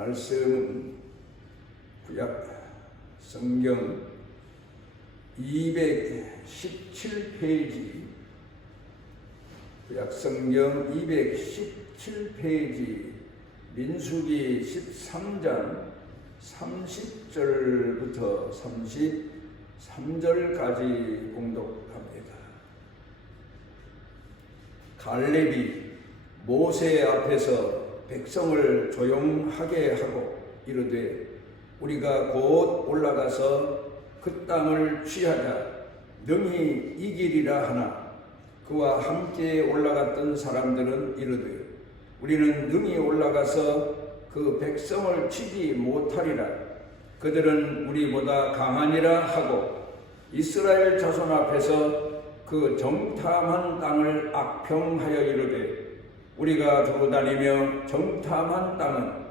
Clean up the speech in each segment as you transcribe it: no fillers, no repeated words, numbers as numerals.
말씀은 구약 성경 217페이지, 구약 성경 217페이지 민수기 13장 30절부터 33절까지 공독합니다. 갈렙이 모세 앞에서 백성을 조용하게 하고 이르되 우리가 곧 올라가서 그 땅을 취하자 능히 이기리라 하나 그와 함께 올라갔던 사람들은 이르되 우리는 능히 올라가서 그 백성을 치지 못하리라. 그들은 우리보다 강하니라 하고 이스라엘 자손 앞에서 그 정탐한 땅을 악평하여 이르되 우리가 두고 다니며 정탐한 땅은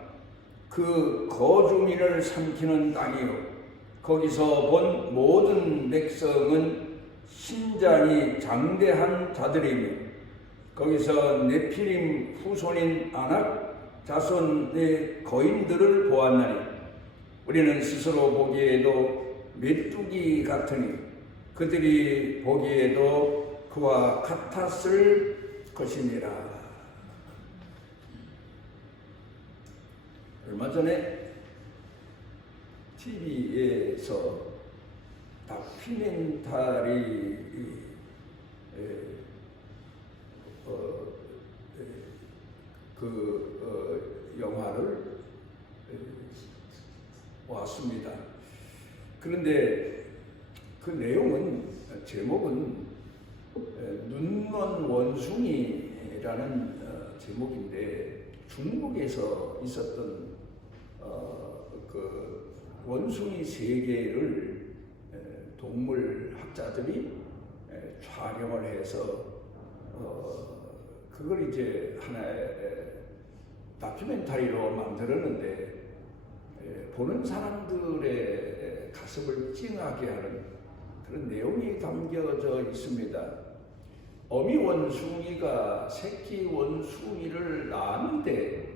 그 거주민을 삼키는 땅이요 거기서 본 모든 백성은 신장이 장대한 자들이며 거기서 네피림 후손인 아낙 자손의 거인들을 보았나니 우리는 스스로 보기에도 메뚜기 같으니 그들이 보기에도 그와 같았을 것이니라. 얼마 전에 TV에서 다큐멘터리 영화를 왔습니다. 그런데 그 내용은 제목은 눈먼 원숭이라는 제목인데 중국에서 있었던 그 원숭이 세계를 동물 학자들이 촬영을 해서 그걸 이제 하나의 다큐멘터리로 만들었는데 보는 사람들의 가슴을 찡하게 하는 그런 내용이 담겨져 있습니다. 어미 원숭이가 새끼 원숭이를 낳았는데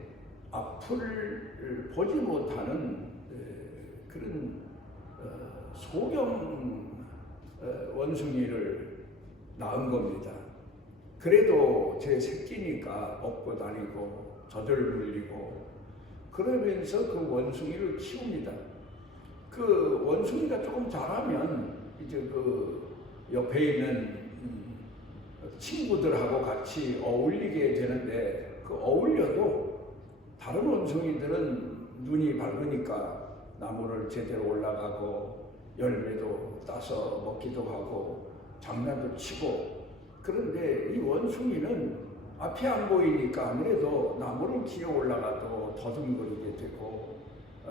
앞을 보지 못하는 그런 소경 원숭이를 낳은 겁니다. 그래도 제 새끼니까 업고 다니고 젖을 물리고 그러면서 그 원숭이를 키웁니다. 그 원숭이가 조금 자라면 이제 그 옆에 있는 친구들하고 같이 어울리게 되는데 그 어울려도 다른 원숭이들은 눈이 밝으니까 나무를 제대로 올라가고 열매도 따서 먹기도 하고 장난도 치고 그런데 이 원숭이는 앞이 안 보이니까 아무래도 나무를 기어 올라가도 더듬거리게 되고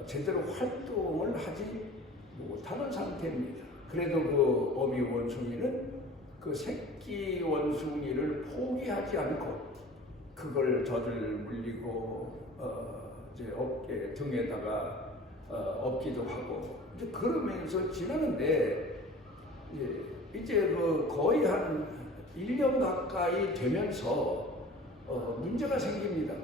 제대로 활동을 하지 못하는 상태입니다. 그래도 그 어미 원숭이는 그 새끼 원숭이를 포기하지 않고 그걸 젖을 물리고 이제 어깨 등에다가 업기도 하고 이제 그러면서 지나는데 이제 그 거의 한 1년 가까이 되면서 문제가 생깁니다.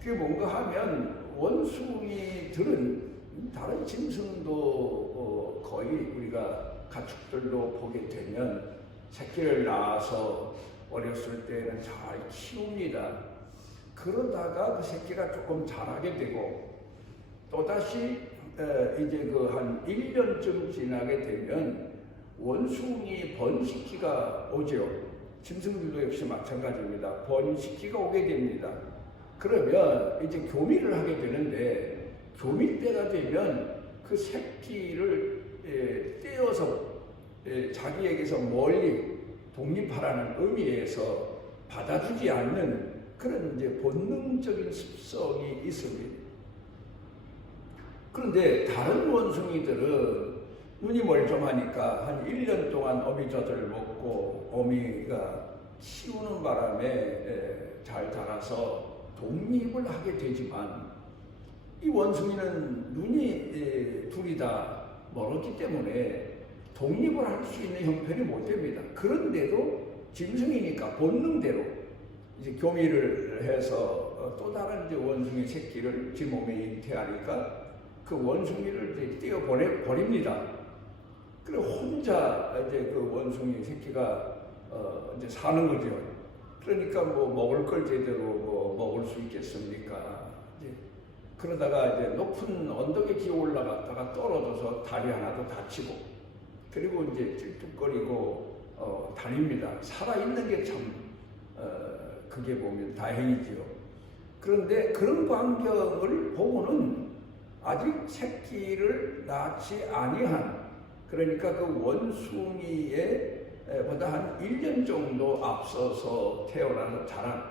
그게 뭔가 하면 원숭이들은 다른 짐승도 거의 우리가 가축들도 보게 되면 새끼를 낳아서 어렸을 때는 잘 키웁니다. 그러다가 그 새끼가 조금 자라게 되고 또다시 이제 그 한 1년쯤 지나게 되면 원숭이 번식기가 오죠. 짐승들도 역시 마찬가지입니다. 번식기가 오게 됩니다. 그러면 이제 교미를 하게 되는데 교미 때가 되면 그 새끼를 떼어서 자기에게서 멀리 독립하라는 의미에서 받아주지 않는 그런 이제 본능적인 습성이 있습니다. 그런데 다른 원숭이들은 눈이 멀쩡하니까 한 1년 동안 어미젖을 먹고 어미가 키우는 바람에 잘 자라서 독립을 하게 되지만 이 원숭이는 눈이 둘이 다 멀었기 때문에 독립을 할 수 있는 형편이 못 됩니다. 그런데도 짐승이니까 본능대로 이제 교미를 해서 또 다른 이제 원숭이 새끼를 지 몸에 잉태하니까 그 원숭이를 이제 떼어 버립니다. 그리고 혼자 이제 그 원숭이 새끼가 이제 사는 거죠. 그러니까 뭐 먹을 걸 제대로 뭐 먹을 수 있겠습니까? 이제 그러다가 이제 높은 언덕에 기어 올라갔다가 떨어져서 다리 하나도 다치고, 그리고 이제 찔뚝거리고 다닙니다. 살아있는 게 참 그게 보면 다행이지요. 그런데 그런 광경을 보고는 아직 새끼를 낳지 아니한, 그러니까 그 원숭이에 보다 한 1년 정도 앞서서 태어나서 자란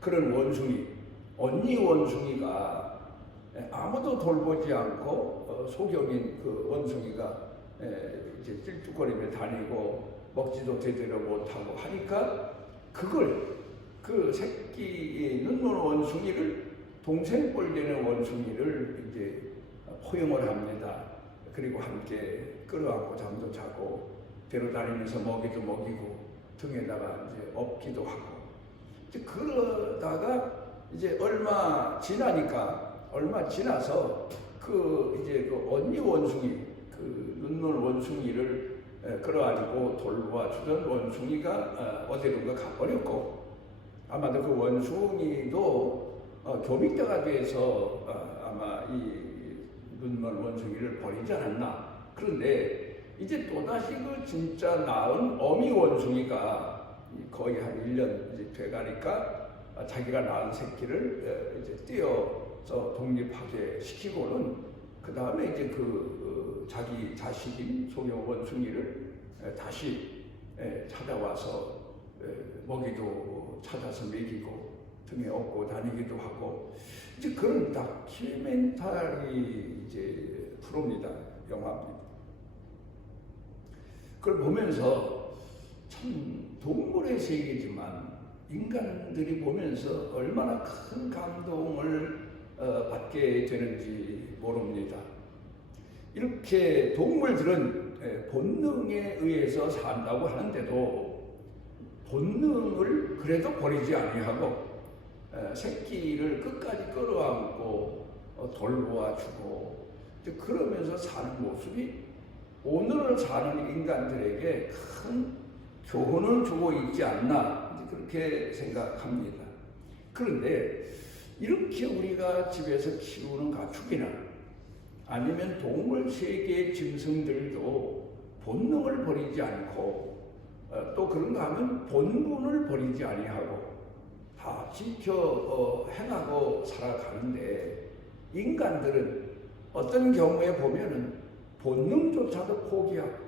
그런 원숭이, 언니 원숭이가 아무도 돌보지 않고 소경인 그 원숭이가 이제 찔뚝거리며 다니고 먹지도 제대로 못하고 하니까 그걸 그 새끼 눈먼 원숭이를, 동생 꼴 되는 원숭이를 이제 포용을 합니다. 그리고 함께 끌어안고 잠도 자고 데려다니면서 먹이도 먹이고 등에다가 이제 업기도 하고, 이제 그러다가 이제 얼마 지나서 그 이제 그 언니 원숭이, 그 눈먼 원숭이를 끌어안고 돌보아 주던 원숭이가 어디론가 가버렸고, 아마도 그 원숭이도 교믹대가 돼서 아마 이 눈먼 원숭이를 버리지 않았나. 그런데 이제 또다시 그 진짜 낳은 어미 원숭이가 거의 한 1년 이제 돼가니까 자기가 낳은 새끼를 이제 떼어서 독립하게 시키고는 그 다음에 이제 그 자기 자식인 소경 원숭이를 다시 찾아와서 먹이도 찾아서 먹이고 등에 업고 다니기도 하고, 이제 그런 다큐멘터리 이제 프로입니다. 영화입니다. 그걸 보면서 참 동물의 세계지만 인간들이 보면서 얼마나 큰 감동을 받게 되는지 모릅니다. 이렇게 동물들은 본능에 의해서 산다고 하는데도 본능을 그래도 버리지 아니하고 새끼를 끝까지 끌어안고 돌보아주고, 그러면서 사는 모습이 오늘을 사는 인간들에게 큰 교훈을 주고 있지 않나, 그렇게 생각합니다. 그런데 이렇게 우리가 집에서 키우는 가축이나 아니면 동물 세계의 짐승들도 본능을 버리지 않고 또 그런가 하면 본분을 버리지 아니하고 다 지켜 행하고 살아가는데, 인간들은 어떤 경우에 보면은 본능조차도 포기하고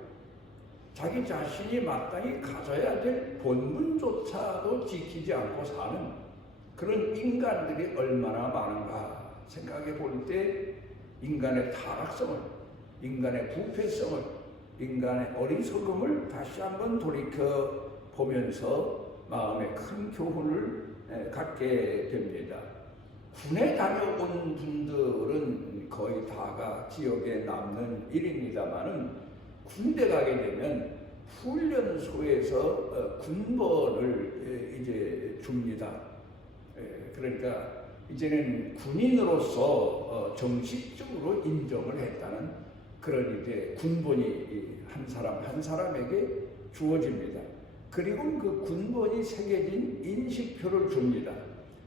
자기 자신이 마땅히 가져야 될 본분조차도 지키지 않고 사는 그런 인간들이 얼마나 많은가 생각해 볼 때, 인간의 타락성을, 인간의 부패성을, 인간의 어리석음을 다시 한번 돌이켜 보면서 마음에 큰 교훈을 갖게 됩니다. 군에 다녀온 분들은 거의 다가 기억에 남는 일입니다만은, 군대 가게 되면 훈련소에서 군번을 이제 줍니다. 그러니까 이제는 군인으로서 정식적으로 인정을 했다는 그런 이제 군번이 한 사람 한 사람에게 주어집니다. 그리고 그 군번이 새겨진 인식표를 줍니다.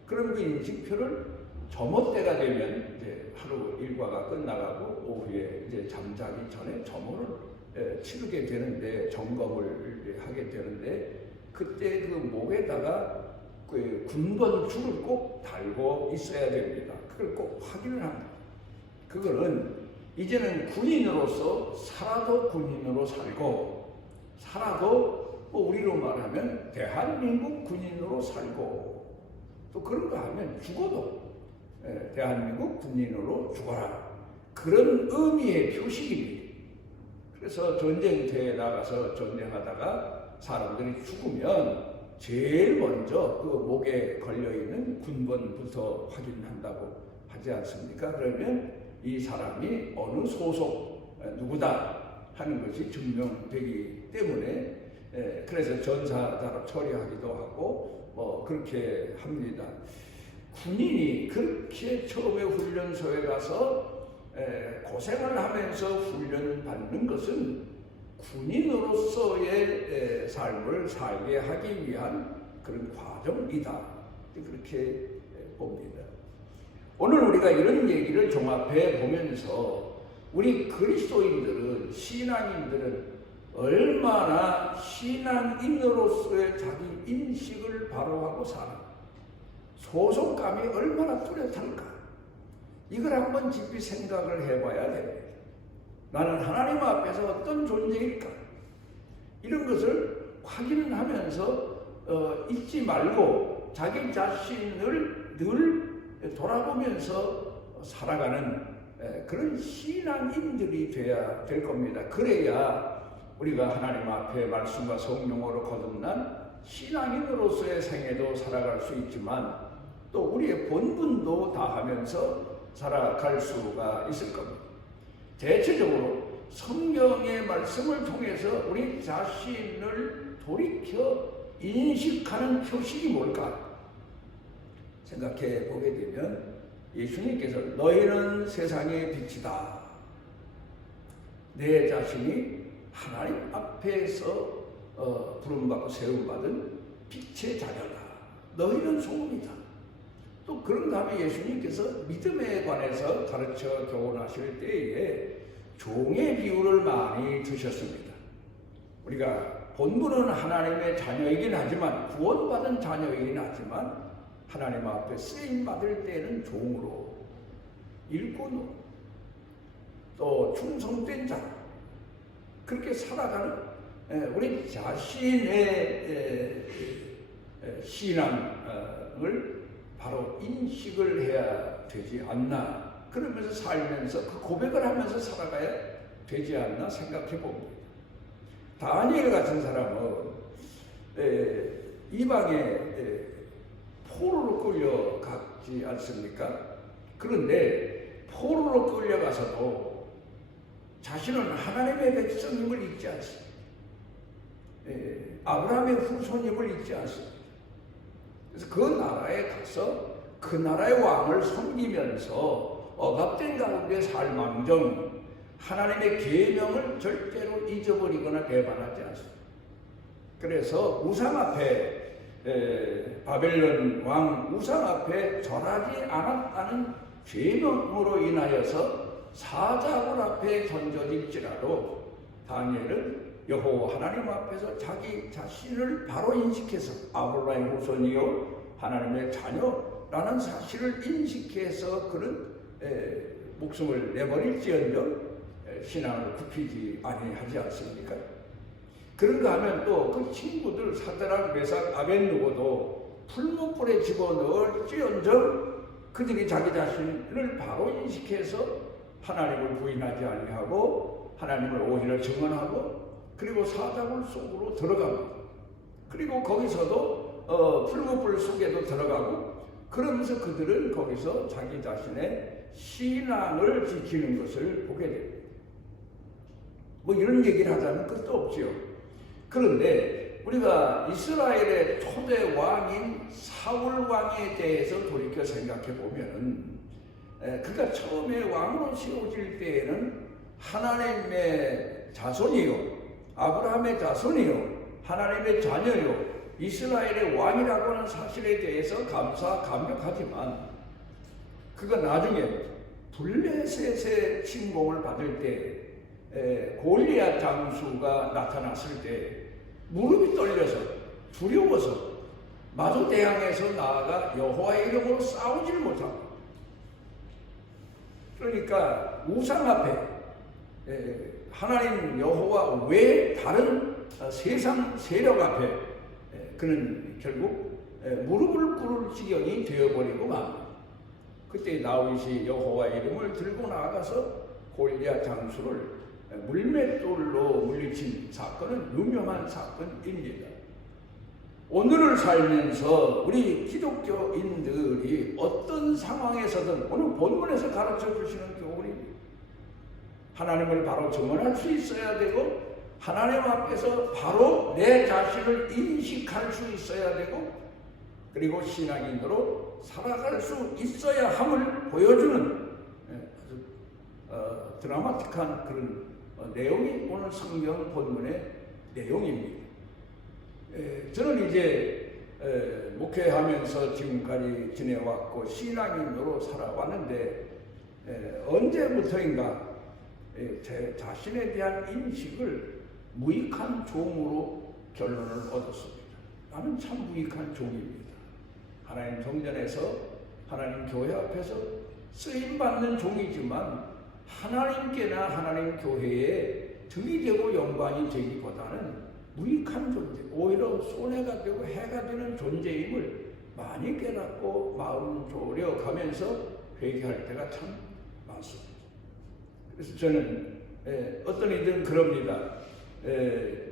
그럼 그 인식표를 점호때가 되면 이제 하루 일과가 끝나가고 오후에 이제 잠자기 전에 점호를 치르게 되는데, 점검을 하게 되는데, 그때 그 목에다가 그 군번 줄을 꼭 달고 있어야 됩니다. 그걸 꼭 확인을 합니다. 그거는 이제는 군인으로서 살아도 군인으로 살고, 살아도 뭐 우리로 말하면 대한민국 군인으로 살고, 또 그런가 하면 죽어도 대한민국 군인으로 죽어라, 그런 의미의 표식입니다. 그래서 전쟁터에 나가서 전쟁하다가 사람들이 죽으면 제일 먼저 그 목에 걸려있는 군번부터 확인한다고 하지 않습니까? 그러면 이 사람이 어느 소속 누구다 하는 것이 증명되기 때문에 그래서 전사자로 처리하기도 하고 그렇게 합니다. 군인이 그렇게 처음에 훈련소에 가서 고생을 하면서 훈련받는 것은 군인으로서의 삶을 살게 하기 위한 그런 과정이다. 그렇게 봅니다. 오늘 우리가 이런 얘기를 종합해 보면서 우리 그리스도인들은, 신앙인들은 얼마나 신앙인으로서의 자기 인식을 바로 하고 사나, 소속감이 얼마나 뚜렷한가, 이걸 한번 깊이 생각을 해봐야 됩니다. 나는 하나님 앞에서 어떤 존재일까, 이런 것을 확인하면서 잊지 말고 자기 자신을 늘 돌아보면서 살아가는 그런 신앙인들이 되어야 될 겁니다. 그래야 우리가 하나님 앞에 말씀과 성령으로 거듭난 신앙인으로서의 생애도 살아갈 수 있지만 또 우리의 본분도 다하면서 살아갈 수가 있을 겁니다. 대체적으로 성경의 말씀을 통해서 우리 자신을 돌이켜 인식하는 표식이 뭘까 생각해 보게 되면, 예수님께서 너희는 세상의 빛이다. 내 자신이 하나님 앞에서 부름받고 세움받은 빛의 자녀다. 너희는 소금이다. 또 그런 다음에 예수님께서 믿음에 관해서 가르쳐 교훈하실 때에 종의 비유를 많이 드셨습니다. 우리가 본분은 하나님의 자녀이긴 하지만, 구원받은 자녀이긴 하지만 하나님 앞에 쓰임받을 때는 종으로, 일꾼으로, 또 충성된 자, 그렇게 살아가는 우리 자신의 신앙을 바로 인식을 해야 되지 않나, 그러면서 살면서 그 고백을 하면서 살아가야 되지 않나 생각해 봅니다. 다니엘 같은 사람은 이방에 포로로 끌려갔지 않습니까? 그런데 포로로 끌려가서도 자신은 하나님의 백성임을 잊지 않습니다. 아브라함의 후손임을 잊지 않습니다. 그래서 그 나라에 가서 그 나라의 왕을 섬기면서 억압된 가운데 살망정 하나님의 계명을 절대로 잊어버리거나 배반하지 않습니다. 그래서 우상 앞에, 바벨론 왕 우상 앞에 절하지 않았다는 죄명으로 인하여서 사자굴 앞에 던져질지라도 다니엘은 여호와 하나님 앞에서 자기 자신을 바로 인식해서 아브라함의 후손이요 하나님의 자녀라는 사실을 인식해서 그는 목숨을 내버릴지언정 신앙을 굽히지 아니하지 않습니까? 그런가 하면 또 그 친구들 사드락, 메삭, 아벳느고도 풀무불에 집어넣을지언정 그들이 자기 자신을 바로 인식해서 하나님을 부인하지 아니하고 하나님을 오히려 증언하고 그리고 사자굴 속으로 들어가고 그리고 거기서도 풀무불 속에도 들어가고 그러면서 그들은 거기서 자기 자신의 신앙을 지키는 것을 보게 됩니다. 뭐 이런 얘기를 하자면 끝도 없지요. 그런데 우리가 이스라엘의 초대 왕인 사울 왕에 대해서 돌이켜 생각해 보면은 그가 처음에 왕으로 세워질 때에는 하나님의 자손이요, 아브라함의 자손이요, 하나님의 자녀요, 이스라엘의 왕이라고 하는 사실에 대해서 감격하지만 그가 나중에 블레셋의 침공을 받을 때 골리앗 장수가 나타났을 때 무릎이 떨려서 두려워서 마주 대항해서 나아가 여호와의 이름으로 싸우지를 못하고 그러니까 우상 앞에 하나님 여호와 외 다른 세상 세력 앞에 그는 결국 무릎을 꿇을 지경이 되어버리고 맙니다. 그때 다윗이 여호와의 이름을 들고 나아가서 골리앗 장수를 물맷돌로 물리친 사건은 유명한 사건입니다. 오늘을 살면서 우리 기독교인들이 어떤 상황에서든 오늘 본문에서 가르쳐 주시는 교훈입니다. 하나님을 바로 증언할 수 있어야 되고 하나님 앞에서 바로 내 자신을 인식할 수 있어야 되고 그리고 신앙인으로 살아갈 수 있어야 함을 보여주는 아주 드라마틱한 그런 내용이 오늘 성경 본문의 내용입니다. 저는 이제 목회하면서 지금까지 지내왔고 신앙인으로 살아왔는데 언제부터인가 제 자신에 대한 인식을 무익한 종으로 결론을 얻었습니다. 나는 참 무익한 종입니다. 하나님 성전에서 하나님 교회 앞에서 쓰임받는 종이지만 하나님께나 하나님 교회에 득이 되고 영광이 되기보다는 무익한 존재, 오히려 손해가 되고 해가 되는 존재임을 많이 깨닫고 마음 졸여가면서 회개할 때가 참 많습니다. 그래서 저는 어떤 이들은 그럽니다.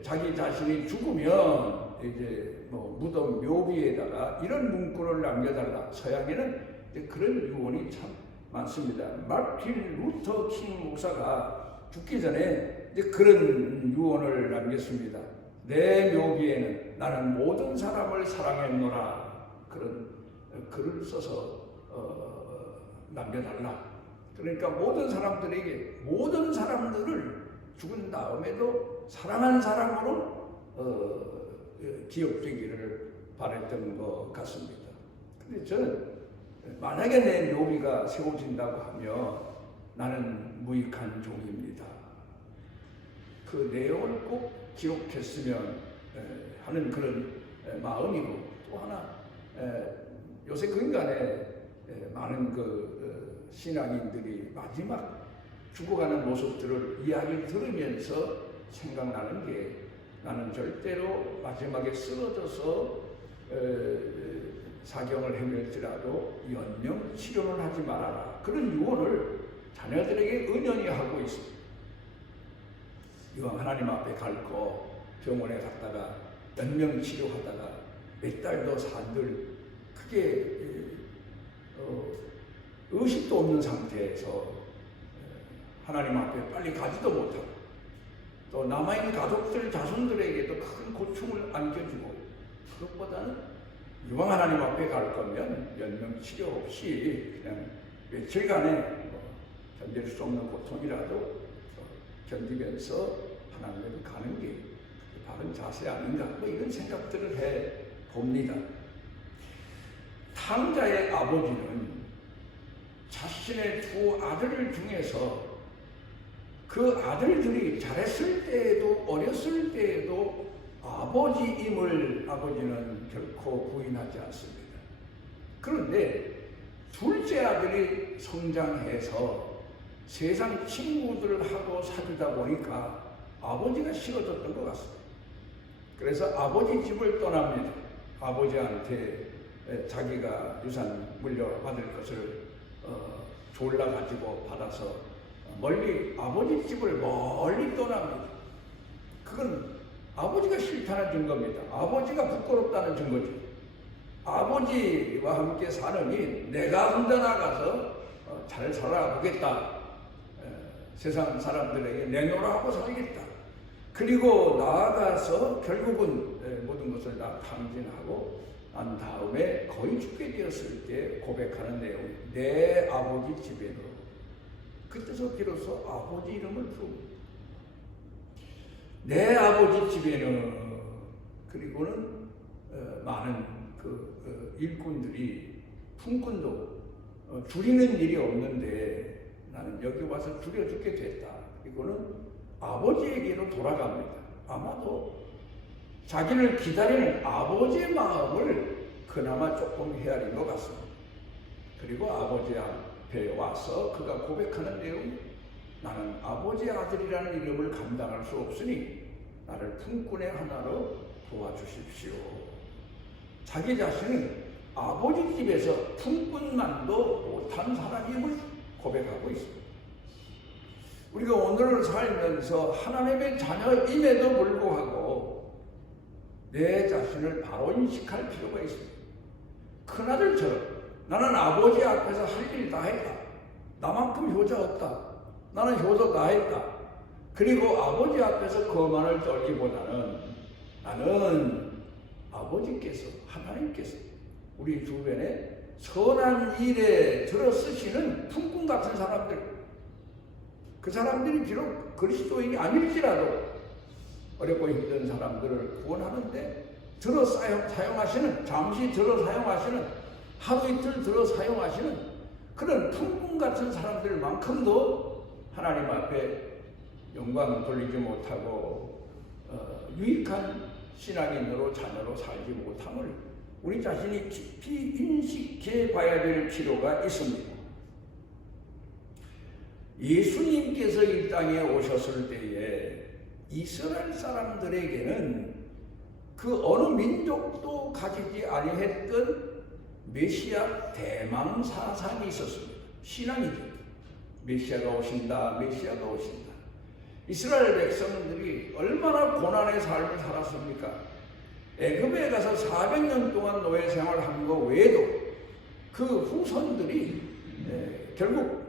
자기 자신이 죽으면 이제 뭐 무덤 묘비에다가 이런 문구를 남겨달라. 서양에는 그런 유언이 참 많습니다. 마틴 루터 킹 목사가 죽기 전에 이제 그런 유언을 남겼습니다. 내 묘비에는 나는 모든 사람을 사랑했노라. 그런 글을 써서 남겨달라. 그러니까 모든 사람들에게 모든 사람들을 죽은 다음에도 사랑한 사람으로 기억되기를 바랬던 것 같습니다. 근데 저는 만약에 내 묘비가 세워진다고 하면 나는 무익한 종입니다. 그 내용을 꼭 기록했으면 하는 그런 마음이고, 또 하나 요새 근간에 많은 그 신앙인들이 마지막 죽어가는 모습들을 이야기를 들으면서 생각나는 게, 나는 절대로 마지막에 쓰러져서 사경을 헤맬지라도 연명 치료는 하지 말아라. 그런 유언을 자녀들에게 은연히 하고 있습니다. 이왕 하나님 앞에 갈 거 병원에 갔다가 연명 치료하다가 몇 달도 산들 크게 의식도 없는 상태에서 하나님 앞에 빨리 가지도 못하고, 또 남아있는 가족들, 자손들에게도 큰 고충을 안겨주고, 그것보다는 이왕 하나님 앞에 갈 거면 연명 치료 없이 그냥 며칠간의 견딜 수 없는 고통이라도 견디면서 하나님께 가는 게 바른 자세 아닌가, 뭐 이런 생각들을 해 봅니다. 탕자의 아버지는 자신의 두 아들 중에서 그 아들들이 잘했을 때에도 어렸을 때에도 아버지임을 아버지는 결코 부인하지 않습니다. 그런데 둘째 아들이 성장해서 세상 친구들하고 사귀다 보니까 아버지가 싫어졌던 것 같습니다. 그래서 아버지 집을 떠납니다. 아버지한테 자기가 유산 물려받을 것을 졸라가지고 받아서 멀리 아버지 집을 멀리 떠납니다. 그건 아버지가 싫다는 증거입니다. 아버지가 부끄럽다는 증거죠. 아버지와 함께 사느니 내가 혼자 나가서 잘 살아보겠다. 세상 사람들에게 내놓으라고 살겠다. 그리고 나아가서 결국은 모든 것을 다 탕진하고 난 다음에 거의 죽게 되었을 때 고백하는 내용, 내 아버지 집에는, 그때서 비로소 아버지 이름을 부릅니다. 내 아버지 집에는. 그리고는 많은 일꾼들이 품꾼도 줄이는 일이 없는데 나는 여기 와서 줄여 죽게 됐다. 그리고는 아버지에게로 돌아갑니다. 아마도 자기를 기다리는 아버지의 마음을 그나마 조금 헤아린 것 같습니다. 그리고 아버지 앞에 와서 그가 고백하는 내용이, 나는 아버지의 아들이라는 이름을 감당할 수 없으니 나를 품꾼의 하나로 도와주십시오. 자기 자신은 아버지 집에서 품꾼만도 못한 사람임을 고백하고 있습니다. 우리가 오늘을 살면서 하나님의 자녀임에도 불구하고 내 자신을 바로 인식할 필요가 있습니다. 큰아들처럼 나는 아버지 앞에서 할 일 다 했다. 나만큼 효자 없다. 나는 효도 다 했다. 그리고 아버지 앞에서 거만을 떨기보다는 나는 아버지께서, 하나님께서 우리 주변에 선한 일에 들어쓰시는 품꾼 같은 사람들, 그 사람들이 비록 그리스도인이 아닐지라도 어렵고 힘든 사람들을 구원하는데 들어 사용하시는, 잠시 들어 사용하시는, 하루 이틀 들어 사용하시는 그런 품꾼 같은 사람들만큼도 하나님 앞에 영광 돌리지 못하고 유익한 신앙인으로 자녀로 살지 못함을 우리 자신이 깊이 인식해 봐야 될 필요가 있습니다. 예수님께서 이 땅에 오셨을 때에 이스라엘 사람들에게는 그 어느 민족도 가지지 아니했던 메시아 대망 사상이 있었습니다. 신앙이죠. 메시아가 오신다, 메시아가 오신다. 이스라엘 백성들이 얼마나 고난의 삶을 살았습니까? 애굽에 가서 400년 동안 노예 생활한 거 외에도 그 후손들이 결국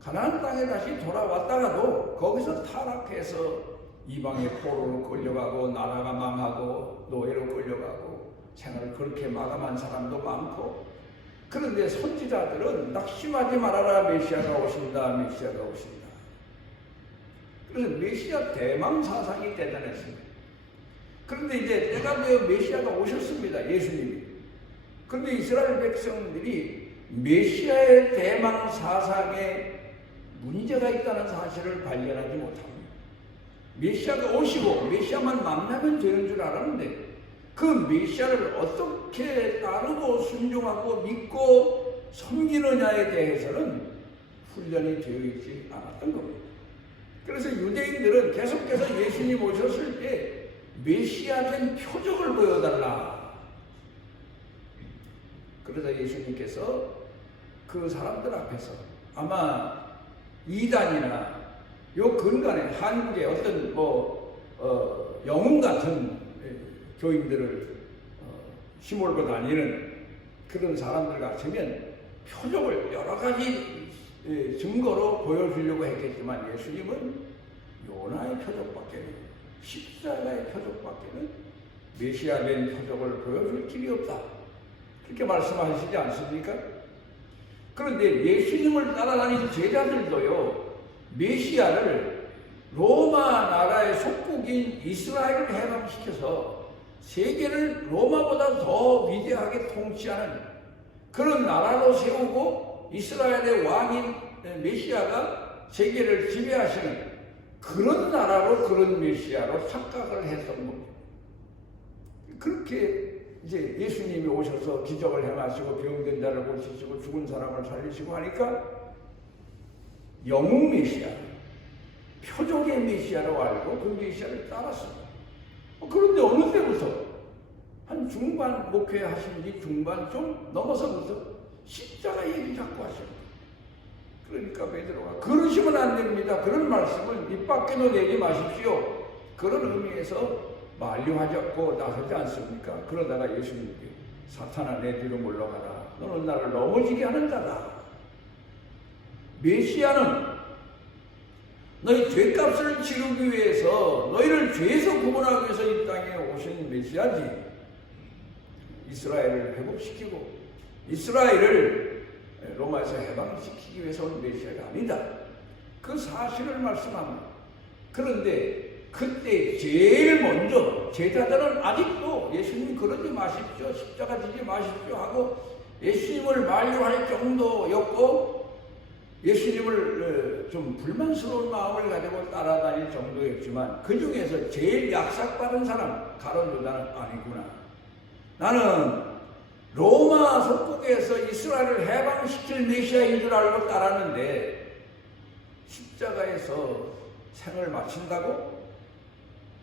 가나안 땅에 다시 돌아왔다가도 거기서 타락해서 이방의 포로로 끌려가고 나라가 망하고 노예로 끌려가고 생활을 그렇게 마감한 사람도 많고, 그런데 선지자들은 낙심하지 말아라, 메시아가 오신다, 메시아가 오신다. 그래서 메시아 대망 사상이 대단했습니다. 그런데 이제 때가 되어 메시아가 오셨습니다, 예수님이. 그런데 이스라엘 백성들이 메시아의 대망 사상에 문제가 있다는 사실을 발견하지 못합니다. 메시아가 오시고 메시아만 만나면 되는 줄 알았는데 그 메시아를 어떻게 따르고 순종하고 믿고 섬기느냐에 대해서는 훈련이 되어 있지 않았던 겁니다. 그래서 유대인들은 계속해서 예수님 오셨을 때 메시아된 표적을 보여달라. 그러다 예수님께서 그 사람들 앞에서 아마 이단이나 요 근간에 한국의 어떤 영웅 같은 교인들을 힘몰고 다니는 그런 사람들 같으면 표적을 여러 가지 증거로 보여주려고 했겠지만 예수님은 요나의 표적밖에는, 십자가의 표적밖에는 메시아된 표적을 보여줄 길이 없다. 그렇게 말씀하시지 않습니까? 그런데 예수님을 따라다니는 제자들도요, 메시아를 로마 나라의 속국인 이스라엘을 해방시켜서 세계를 로마보다 더 위대하게 통치하는 그런 나라로 세우고 이스라엘의 왕인 메시아가 세계를 지배하시는 그런 나라로, 그런 메시아로 착각을 했던 겁니다. 그렇게 이제 예수님이 오셔서 기적을 행하시고 병든 자를 고치시고 죽은 사람을 살리시고 하니까 영웅 메시아, 표적의 메시아라고 알고 그 메시아를 따랐습니다. 그런데 어느 때부터 한 중반 목회하신 지 중반 좀 넘어서부터 십자가 얘기 자꾸 하십니다. 그러니까 베드로가 그러시면 안 됩니다. 그런 말씀은 입 밖에도 내지 마십시오. 그런 의미에서 만류하셨고 나서지 않습니까? 그러다가 예수님께 사탄아 내 뒤로 물러가라. 너는 나를 넘어지게 하는 자다. 메시아는 너희 죄값을 치르기 위해서, 너희를 죄에서 구원하기 위해서 이 땅에 오신 메시아지. 이스라엘을 회복시키고 이스라엘을 로마에서 해방시키기 위해서 온 메시아가 아니다. 그 사실을 말씀합니다. 그런데 그때 제일 먼저 제자들은 아직도 예수님 그러지 마십시오, 십자가 지지 마십시오 하고 예수님을 만류할 정도였고, 예수님을 좀 불만스러운 마음을 가지고 따라다닐 정도였지만 그 중에서 제일 약삭받은 사람 가룟 유다는 아니구나. 나는 로마 속국에서 이스라엘을 해방시킬 메시아인 줄 알고 따랐는데 십자가에서 생을 마친다고?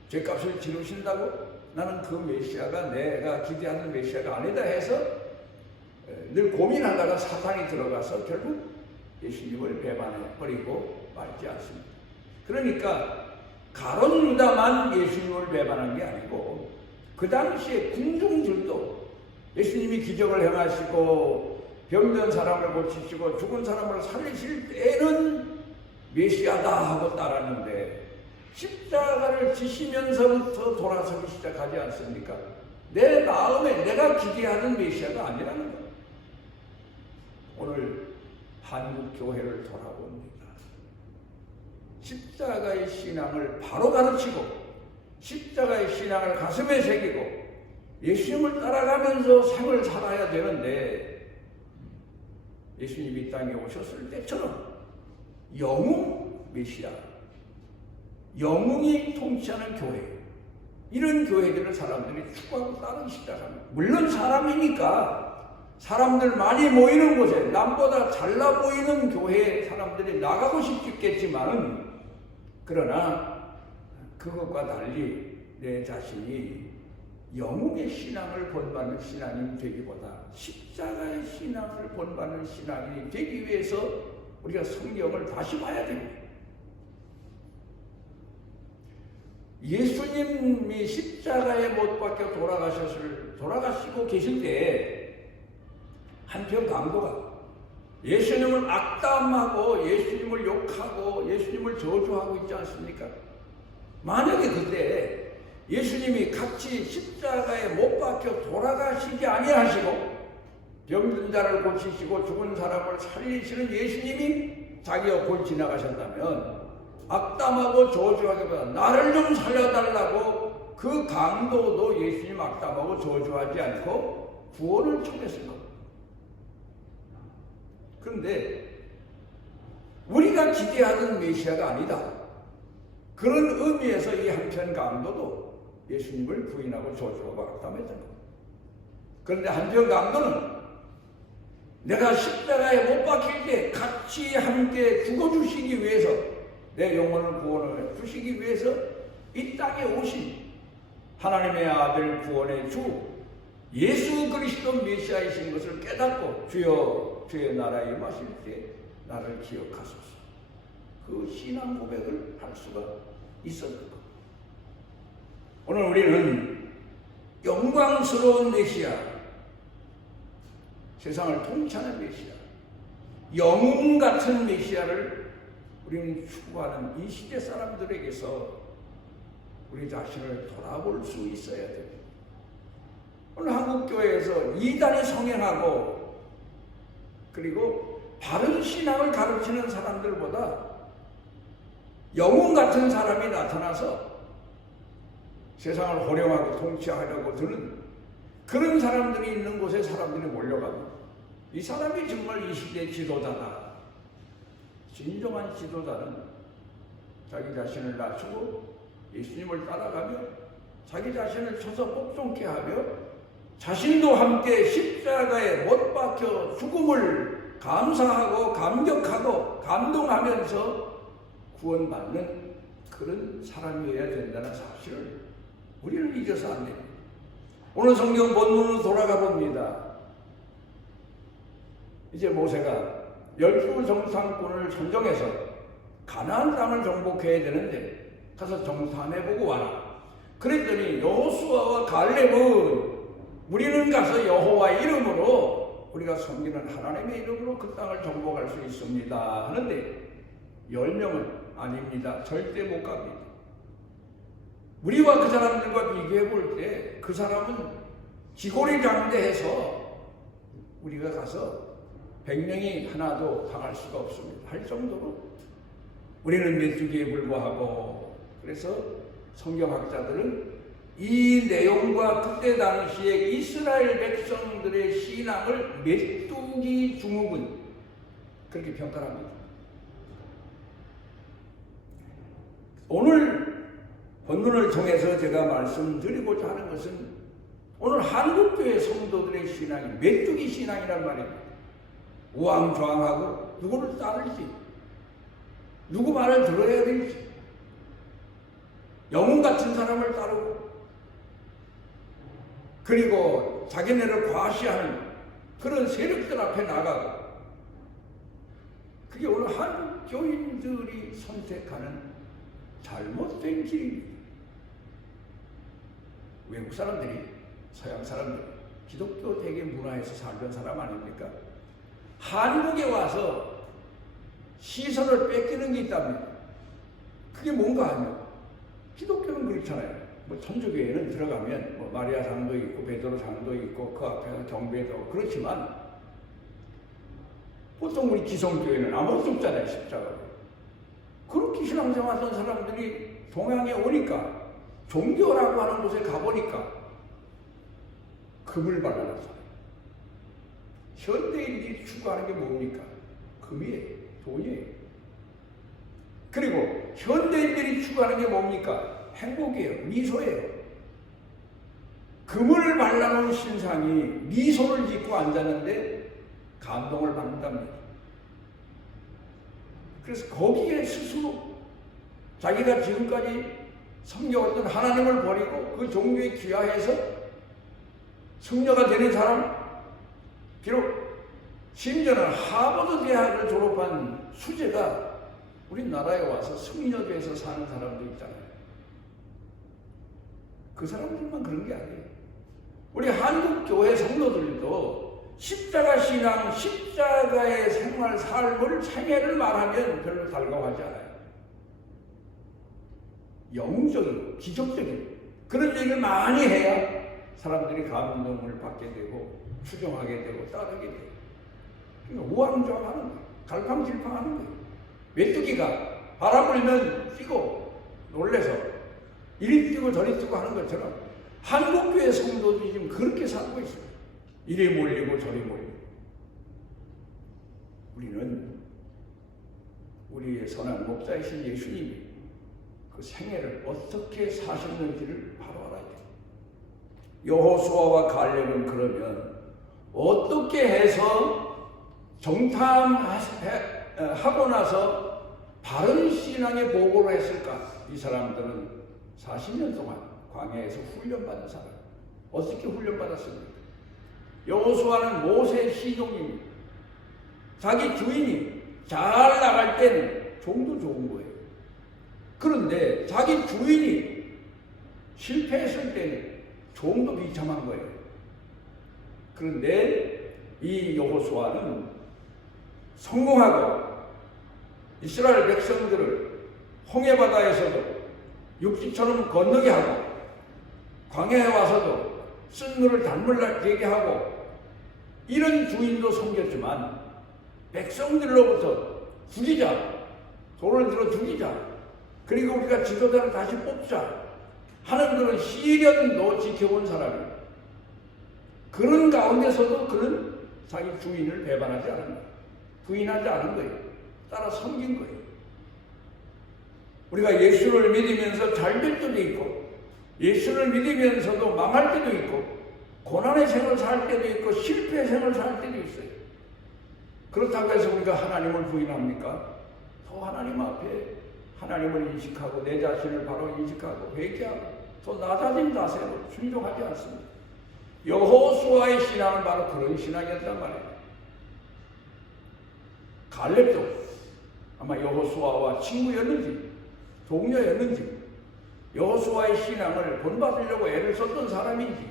죄값을 지르신다고? 나는 그 메시아가 내가 기대하는 메시아가 아니다 해서 늘 고민하다가 사탄이 들어가서 결국 예수님을 배반해버리고 말지 않습니다. 그러니까 가룟 유다만 예수님을 배반한 게 아니고 그 당시에 군중들도 예수님이 기적을 행하시고 병든 사람을 고치시고 죽은 사람을 살리실 때는 메시아다 하고 따랐는데 십자가를 지시면서부터 돌아서기 시작하지 않습니까? 내 마음에 내가 기대하는 메시아가 아니라는 거예요. 오늘 한국 교회를 돌아봅니다. 십자가의 신앙을 바로 가르치고 십자가의 신앙을 가슴에 새기고 예수님을 따라가면서 생을 살아야 되는데, 예수님이 이 땅에 오셨을 때처럼 영웅 메시아, 영웅이 통치하는 교회, 이런 교회들을 사람들이 추구하고 따르기 시작합니다. 물론 사람이니까 사람들 많이 모이는 곳에 남보다 잘나 보이는 교회에 사람들이 나가고 싶겠지만은, 그러나 그것과 달리 내 자신이 영웅의 신앙을 본받는 신앙이 되기보다 십자가의 신앙을 본받는 신앙이 되기 위해서 우리가 성경을 다시 봐야 됩니다. 예수님이 십자가에 못 박혀 돌아가시고 계실 때 한편 강도가 예수님을 악담하고 예수님을 욕하고 예수님을 저주하고 있지 않습니까? 만약에 그때 예수님이 같이 십자가에 못 박혀 돌아가시지 아니하시고 병든 자를 고치시고 죽은 사람을 살리시는 예수님이 자기 옆을 지나가셨다면 악담하고 저주하기보다 나를 좀 살려달라고 그 강도도 예수님 악담하고 저주하지 않고 구원을 청했을 겁니다. 그런데 우리가 기대하는 메시아가 아니다. 그런 의미에서 이 한편 강도도 예수님을 부인하고 저주하고 악담했던 겁니다. 그런데 한편 강도는 내가 십자가에 못 박힐 때 같이 함께 죽어주시기 위해서, 내 영혼을 구원해 주시기 위해서 이 땅에 오신 하나님의 아들 구원의 주 예수 그리스도 메시아이신 것을 깨닫고 주여 주의 나라에 임하실 때 나를 기억하소서, 그 신앙 고백을 할 수가 있었던 것. 오늘 우리는 영광스러운 메시아, 세상을 통치하는 메시아, 영웅 같은 메시아를 우리는 추구하는 이 시대 사람들에게서 우리 자신을 돌아볼 수 있어야 됩니다. 오늘 한국교회에서 이단이 성행하고 그리고 바른 신앙을 가르치는 사람들보다 영웅 같은 사람이 나타나서 세상을 호령하고 통치하려고 드는 그런 사람들이 있는 곳에 사람들이 몰려가고, 이 사람이 정말 이 시대의 지도자다. 진정한 지도자는 자기 자신을 낮추고 예수님을 따라가며 자기 자신을 쳐서 복종케 하며 자신도 함께 십자가에 못 박혀 죽음을 감사하고 감격하고 감동하면서 구원받는 그런 사람이어야 된다는 사실을 우리는 잊어서 안 됩니다. 오늘 성경 본문으로 돌아가 봅니다. 이제 모세가 12 정탐꾼을 선정해서 가나안 땅을 정복해야 되는데 가서 정탐해보고 와라. 그랬더니 여호수아와 갈렙은 우리는 가서 여호와의 이름으로, 우리가 섬기는 하나님의 이름으로 그 땅을 정복할 수 있습니다 하는데 10명은 아닙니다. 절대 못 갑니다. 우리와 그 사람들과 비교해 볼 때 그 사람은 기골이 장대해서 우리가 가서 100명이 하나도 당할 수가 없습니다. 할 정도로 우리는 메뚜기에 불과하고, 그래서 성경학자들은 이 내용과 그때 당시에 이스라엘 백성들의 신앙을 메뚜기 증후군, 그렇게 평가합니다. 오늘 본문을 통해서 제가 말씀드리고자 하는 것은 오늘 한국교회 성도들의 신앙이 메뚜기 신앙이란 말입니다. 우왕좌왕하고 누구를 따를지, 누구 말을 들어야 될지, 영웅 같은 사람을 따르고 그리고 자기네를 과시하는 그런 세력들 앞에 나가고, 그게 오늘 한국 교인들이 선택하는 잘못된 길입니다. 외국 사람들이, 서양 사람들이 기독교 대개 문화에서 살던 사람 아닙니까? 한국에 와서 시선을 뺏기는 게 있답니다. 그게 뭔가 하면 기독교는 그렇잖아요. 뭐 천주교회는 들어가면 뭐 마리아상도 있고 베드로상도 있고 그 앞에서 경배도 그렇지만 보통 우리 기성교회는 아무것도 없잖아요, 십자가로. 그렇게 신앙생활 하던 사람들이 동양에 오니까, 종교라고 하는 곳에 가보니까 금을 발라놨어요. 현대인들이 추구하는 게 뭡니까? 금이에요, 돈이에요. 그리고 현대인들이 추구하는 게 뭡니까? 행복이에요, 미소예요. 금을 발라놓은 신상이 미소를 짓고 앉았는데 감동을 받는답니다. 그래서 거기에 스스로 자기가 지금까지 섬겨왔던 하나님을 버리고 그 종교에 귀화해서 승려가 되는 사람, 비록 심지어는 하버드 대학을 졸업한 수재가 우리나라에 와서 승려돼서 사는 사람도 있잖아요. 그 사람들만 그런 게 아니에요. 우리 한국교회 성도들도 십자가 신앙, 십자가의 생활, 삶을, 생애를 말하면 별로 달가워하지 않아요. 영적이고 기적적인 그런 얘기를 많이 해야 사람들이 감동을 받게 되고 추종하게 되고 따르게 돼요. 그러니까 우왕좌왕하는 거예요. 갈팡질팡하는 거예요. 메뚜기가 바람 불면 뛰고 놀래서 이리 뛰고 저리 뛰고 하는 것처럼 한국교회 성도들이 지금 그렇게 살고 있어요. 이리 몰리고 저리 몰리고. 우리는 우리의 선한 목자이신 예수님이 그 생애를 어떻게 사셨는지를 바로 알아야 돼요. 여호수아와 갈렙은 그러면 어떻게 해서 정탐하고 나서 바른 신앙의 보고를 했을까? 이 사람들은 40년 동안 광야에서 훈련받은 사람. 어떻게 훈련받았습니까? 여호수아는 모세의 시종입니다. 자기 주인이 잘 나갈 때는 종도 좋은 거예요. 그런데 자기 주인이 실패했을 때는 종도 비참한 거예요. 그런데 이 여호수아는 성공하고 이스라엘 백성들을 홍해바다에서도 육지처럼 건너게 하고 광야에 와서도 쓴 물을 단물 되게 하고 이런 주인도 섬겼지만 백성들로부터 죽이자, 돌을 들어 죽이자, 그리고 우리가 지도자를 다시 뽑자 하는 그런 시련도 지켜본 사람이에요. 그런 가운데서도 그는 자기 주인을 배반하지 않은 거예요. 부인하지 않은 거예요. 따라 섬긴 거예요. 우리가 예수를 믿으면서 잘 될 때도 있고 예수를 믿으면서도 망할 때도 있고 고난의 생을 살 때도 있고 실패의 생을 살 때도 있어요. 그렇다고 해서 우리가 하나님을 부인합니까? 더 하나님 앞에 하나님을 인식하고 내 자신을 바로 인식하고 회개하고 더 낮아진 자세로 순종하지 않습니다. 여호수아의 신앙은 바로 그런 신앙이었단 말이에요. 갈렙도 아마 여호수아와 친구였는지 동료였는지 여호수아의 신앙을 본받으려고 애를 썼던 사람인지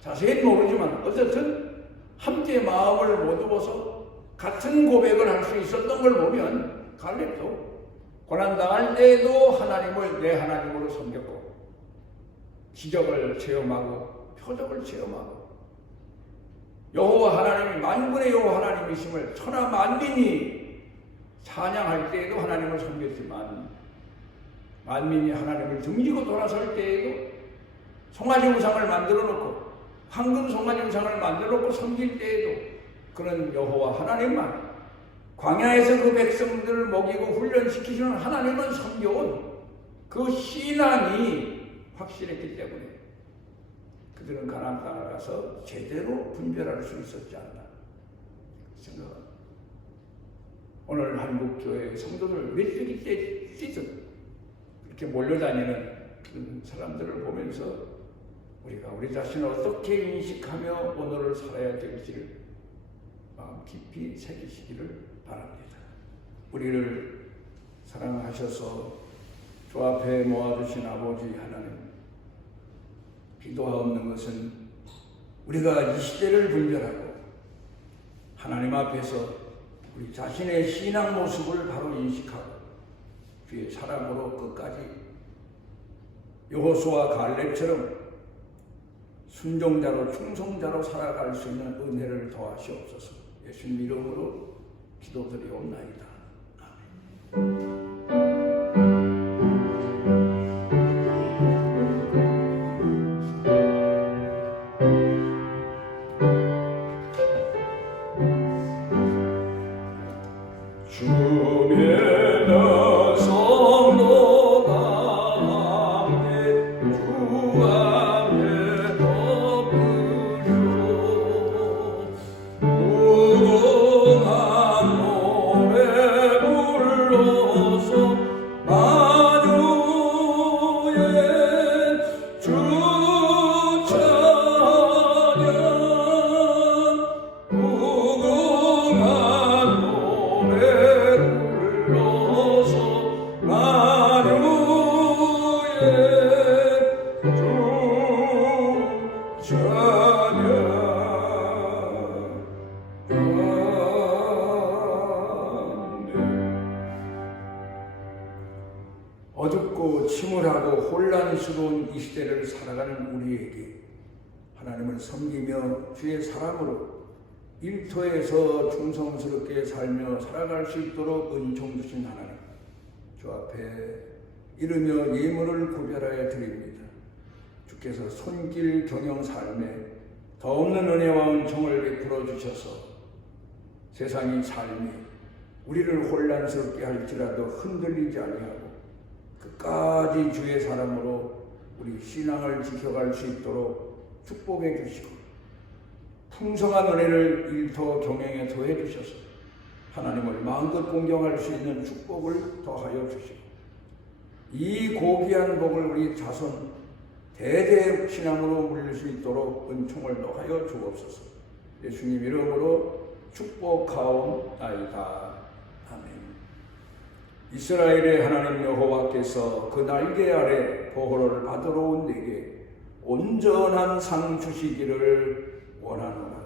자세히 모르지만 어쨌든 함께 마음을 모두어서 같은 고백을 할 수 있었던 걸 보면 갈렙도 고난당할 때에도 하나님을 내 하나님으로 섬겼고 기적을 체험하고 표적을 체험하고 여호와 하나님이 만군의 여호와 하나님이심을 천하 만민이 찬양할 때에도 하나님을 섬겼지만 만민이 하나님을 등지고 돌아설 때에도 송아지 우상을 만들어 놓고 황금 송아지 우상을 만들어 놓고 섬길 때에도 그런 여호와 하나님만 광야에서 그 백성들을 먹이고 훈련시키시는 하나님을 섬겨온 그 신앙이 확실했기 때문에 그들은 가나안 땅을 가서 제대로 분별할 수 있었지 않나 생각합니다. 오늘 한국교회 성도들 메뚜기 떼 뛰듯 이렇게 몰려다니는 그런 사람들을 보면서 우리가 우리 자신을 어떻게 인식하며 오늘을 살아야 될지를 마음 깊이 새기시기를 바랍니다. 우리를 사랑하셔서 주 앞에 모아주신 아버지 하나님, 기도하옵는 것은 우리가 이 시대를 분별하고 하나님 앞에서 우리 자신의 신앙 모습을 바로 인식하고 주의 사랑으로 끝까지 여호수아 갈렙처럼 순종자로 충성자로 살아갈 수 있는 은혜를 더하시옵소서. 예수님 이름으로 기도드리옵나이다. 어둡고 침울하고 혼란스러운 이 시대를 살아가는 우리에게 하나님을 섬기며 주의 사랑으로 일터에서 충성스럽게 살며 살아갈 수 있도록 은총 주신 하나님, 주 앞에 이르며 예물을 구별하여 드립니다. 주께서 손길 경영 삶에 더 없는 은혜와 은총을 베풀어 주셔서 세상의 삶이 우리를 혼란스럽게 할지라도 흔들리지 아니하고 끝까지 주의 사람으로 우리 신앙을 지켜갈 수 있도록 축복해 주시고 풍성한 은혜를 일터 경영에 더해 주셔서 하나님을 마음껏 공경할 수 있는 축복을 더하여 주시고 이 고귀한 복을 우리 자손 대대 신앙으로 물릴 수 있도록 은총을 더하여 주옵소서. 예수님 이름으로 축복하옵나이다. 이스라엘의 하나님 여호와께서 그 날개 아래 보호를 받으러 온 내게 온전한 상 주시기를 원하노라.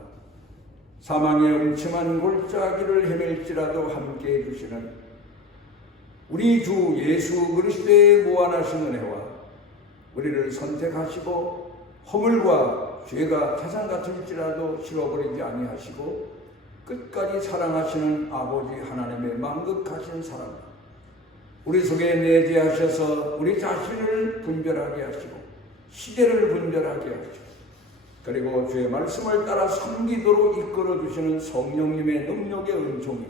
사망의 음침한 골짜기를 헤맬지라도 함께해 주시는 우리 주 예수 그리스도의 무한하신 은혜와 우리를 선택하시고 허물과 죄가 태산 같을지라도 실어버리지 아니하시고 끝까지 사랑하시는 아버지 하나님의 만극하신 사랑, 우리 속에 내재하셔서 우리 자신을 분별하게 하시고 시대를 분별하게 하시고 그리고 주의 말씀을 따라 섬기도록 이끌어 주시는 성령님의 능력의 은총이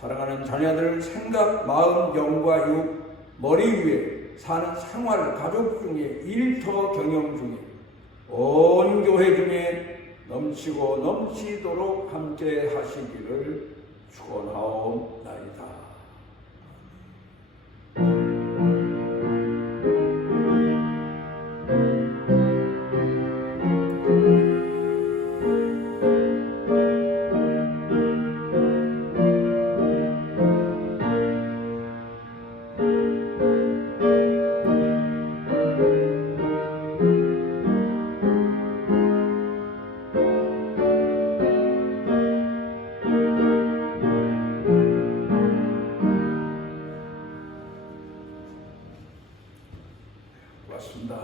사랑하는 자녀들 생각, 마음, 영과 육, 머리 위에 사는 생활, 가족 중에 일터 경영 중에 온 교회 중에 넘치고 넘치도록 함께 하시기를 축원하옵나이다. 고맙습니다.